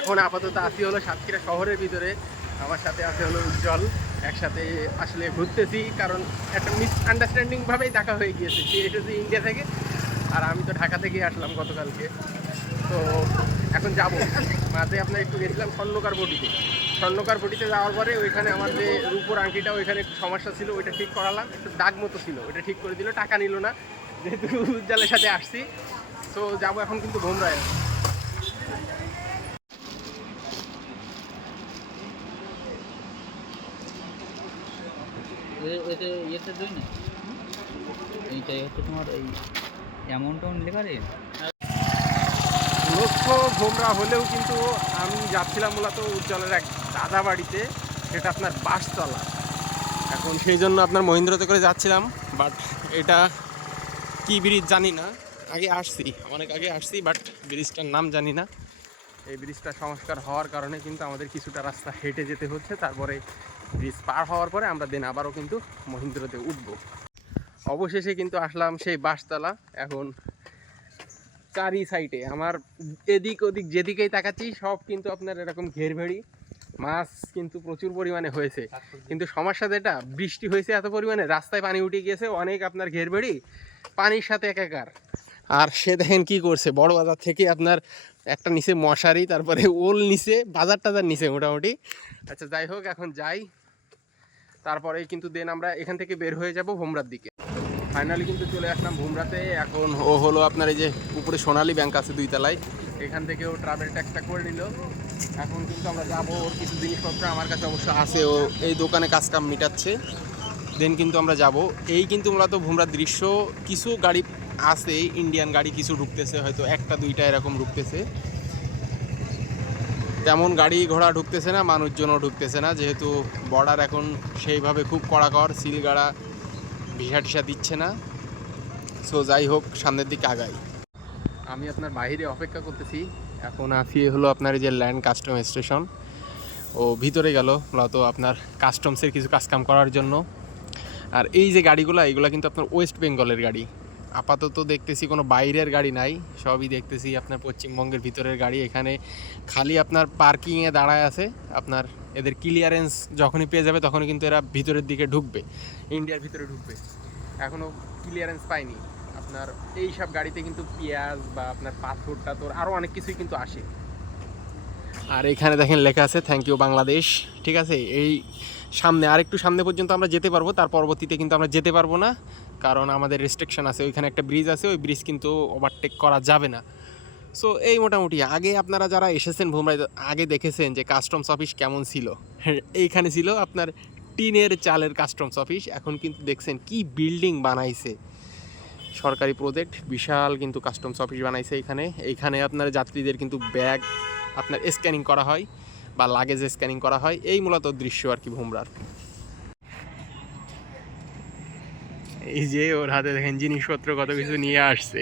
এখন আপাতত আসি হলো সাতক্ষীরা শহরের ভিতরে। আমার সাথে আছে হলো উজ্জ্বল, একসাথে আসলে ঘুরতেছি, কারণ একটা মিসআন্ডারস্ট্যান্ডিং ভাবেই দেখা হয়ে গিয়েছে। সে এসেছে ইন্ডিয়া থেকে, আর আমি তো ঢাকা থেকে আসলাম গতকালকে। তো এখন যাব মাঝে আপনার একটু গেছিলাম স্বর্ণকার বটিতে। স্বর্ণকার বটিতে যাওয়ার পরে ওইখানে আমার যে রূপোর আংটিটা ওইখানে একটু সমস্যা ছিল, ওইটা ঠিক করালাম, একটু দাগ মতো ছিল, ওইটা ঠিক করে দিল, টাকা নিল না, যেহেতু উজ্জ্বলের সাথে আসছি। তো যাবো এখন কিন্তু ভোমরায়। এতে ইয়েতে দই না, এইটাই হচ্ছে তোমার এই অ্যামাউন্ট লেখা রে। লক্ষ্য ভোমরা হলেও কিন্তু আমি যাচ্ছিলাম মূলত উজ্জ্বলের এক দাদা বাড়িতে, সেটা আপনার বাসতলা। এখন সেই জন্য আপনার মহিন্দ্রাতে করে যাচ্ছিলাম, বাট এটা কি ব্রিজ জানি না। আগে আসছি, অনেক আগে আসছি, বাট ব্রিজটার নাম জানি না। এই ব্রিজটা সংস্কার হওয়ার কারণে কিন্তু আমাদের কিছুটা রাস্তা হেঁটে যেতে হচ্ছে। তারপরে ব্রিজ পার হওয়ার পরে আমরা দেন আবারও কিন্তু মহিন্দ্রাতে উঠব। অবশেষে কিন্তু আসলাম সেই বাসতলা। এখন চারি সাইডে আমার এদিক ওদিক যেদিকেই তাকাচ্ছি সব কিন্তু আপনার এরকম ঘেরভেড়ি মাছ কিন্তু প্রচুর পরিমাণে হয়েছে। কিন্তু সমস্যা যেটা, বৃষ্টি হয়েছে এত পরিমাণে, রাস্তায় পানি উঠে গিয়েছে অনেক, আপনার ঘেরভেড়ি পানির সাথে একাকার। আর সে দেখেন কি করছে, বড় বাজার থেকে আপনার একটা নিচে মশারি, তারপরে ওল নিচে, বাজার টাজার নিচে মোটামুটি। আচ্ছা যাই হোক, এখন যাই, তারপরে কিন্তু দেন আমরা এখান থেকে বের হয়ে যাব ভোমরার দিকে। ফাইনালি কিন্তু চলে আসলাম ভোমরাতে। এখন ও হলো আপনার এই যে উপরে সোনালী ব্যাংক আছে 2 তলায়, এখান থেকে ও ট্রাভেল ট্যাক্সটা করে নিল। এখন কিন্তু আমরা যাবো, ওর কিছু জিনিসপত্র আমার কাছে অবশ্য আছে, ও এই দোকানে কাজ কাম মিটাচ্ছে। দেন কিন্তু আমরা যাব। এই কিন্তু মূলত ভোমরার দৃশ্য। কিছু গাড়ি আছে, ইন্ডিয়ান গাড়ি কিছু ঢুকতেছে, হয়তো একটা দুইটা এরকম ঢুকতেছে। তেমন গাড়ি ঘোড়া ঢুকতেছে না, মানুষজনও ঢুকতেছে না, যেহেতু বর্ডার এখন সেইভাবে খুব কড়াকড়, সিলগাড়া, ভিসা টিসা দিচ্ছে না। সো যাই হোক, সামনের দিকে আগাই। আমি আপনার বাইরে অপেক্ষা করতেছি। এখন আছি হলো আপনার এই যে ল্যান্ড কাস্টম স্টেশন। ও ভিতরে গেল মূলত আপনার কাস্টমসের কিছু কাজকাম করার জন্য। আর এই যে গাড়িগুলো, এইগুলো কিন্তু আপনার ওয়েস্ট বেঙ্গলের গাড়ি। আপাতত দেখতেছি কোনো বাইরের গাড়ি নাই, সবই দেখতেছি আপনার পশ্চিমবঙ্গের ভিতরের গাড়ি। এখানে খালি আপনার পার্কিংয়ে দাঁড়ায় আছে। আপনার এদের ক্লিয়ারেন্স যখনই পেয়ে যাবে তখনই কিন্তু এরা ভিতরের দিকে ঢুকবে, ইন্ডিয়ার ভিতরে ঢুকবে। এখনও ক্লিয়ারেন্স পাইনি। আপনার এই সব গাড়িতে কিন্তু পেঁয়াজ বা আপনার পাথর টাথর আরও অনেক কিছুই কিন্তু আসে। আর এখানে দেখেন লেখা আছে থ্যাংক ইউ বাংলাদেশ। ঠিক আছে, এই সামনে আরেকটু সামনে পর্যন্ত আমরা যেতে পারবো, তার পরবর্তীতে কিন্তু আমরা যেতে পারবো না, কারণ আমাদের রেস্ট্রিকশন আছে। ওইখানে একটা ব্রিজ আছে, ওই ব্রিজ কিন্তু ওভারটেক করা যাবে না। সো এই মোটামুটি। আগে আপনারা যারা এসেছেন ভোমরায় আগে দেখেছেন যে কাস্টমস অফিস কেমন ছিল। এইখানে ছিল আপনার টিনের চালের কাস্টমস অফিস। এখন কিন্তু দেখছেন কি বিল্ডিং বানাইছে, সরকারি প্রজেক্ট, বিশাল কিন্তু কাস্টমস অফিস বানাইছে এখানে। এইখানে আপনার যাত্রীদের কিন্তু ব্যাগ আপনার স্ক্যানিং করা হয় বা লাগেজ স্ক্যানিং করা হয়। এই মূলত দৃশ্য আর কি ভোমরার। এই যে ওর হাতে দেখেন জিনিসপত্র কত কিছু নিয়ে আসছে।